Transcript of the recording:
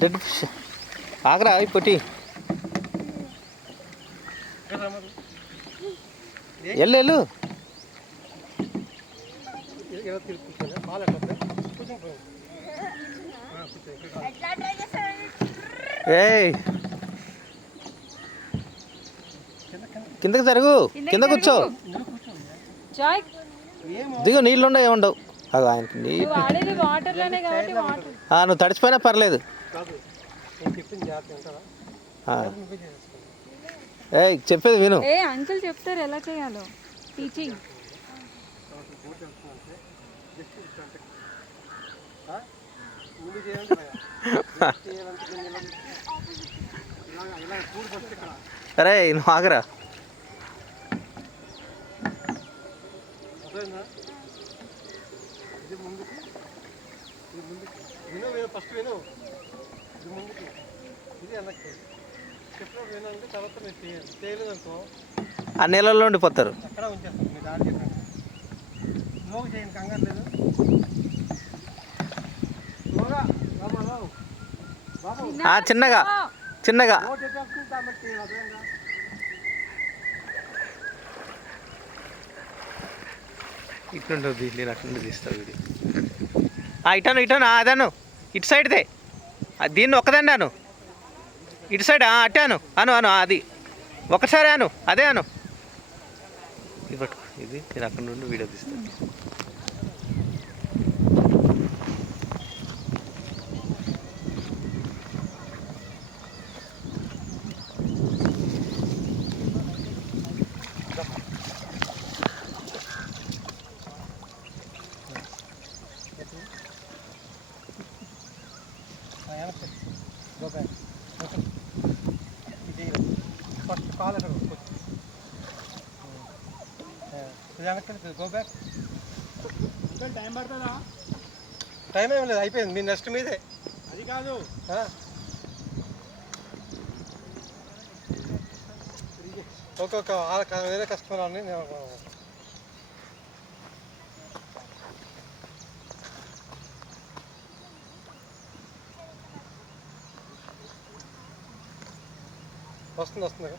Dead fish ఆగరా అవి పొట్టి వెళ్ళు వెళ్ళు. ఏయ్ కిందకి జరుగు, కింద కూర్చో. దిగు, నీళ్ళుండవు ఏముండవు. అది ఆయనకి నువ్వు తడిచిపోయినా పర్లేదు. ఏయ్ చెప్పేది విను. అంకుల్ చెప్తారు ఎలా చేయాలో టీచింగ్. అరే నువ్వు ఆగరా. ఫస్ట్ విను, ఇది ముందుకి, ఇది వెనక్కి. చెప్పిన వినంటే తర్వాత మీరు చేయలేదు అనుకో ఆ నీళ్ళల్లో ఉండిపోతారు. అక్కడ ఉంచేస్తాం. మీరు దాడి చేసినట్టు స్లోగా చేయండి, కంగారు లేదు. స్లోగా బాబు బాబు చిన్నగా చిన్నగా. ఇట్లుంటుంది, నేను అట్లుండి తీస్తాను వీడియో. ఇటాను ఇటాను అదాను, ఇటు సైడ్దే దీన్ని ఒక్కదండి అను, ఇటు సైడ్ అట్టాను అను అను, అది ఒకసారి అను, అదే అను. ఇది పట్టుకో, ఇది నేను అక్కడ నుండి వీడియో తీస్తాను. ఫస్ట్ కాల్ అక్కడ గో బ్యాక్. టైం పడుతుందా? టైం ఏం లేదు, అయిపోయింది. మీ నెక్స్ట్ మీదే. అది కాదు, ఒక్కొక్క వేరే కస్టమర్ అని వస్తుంది.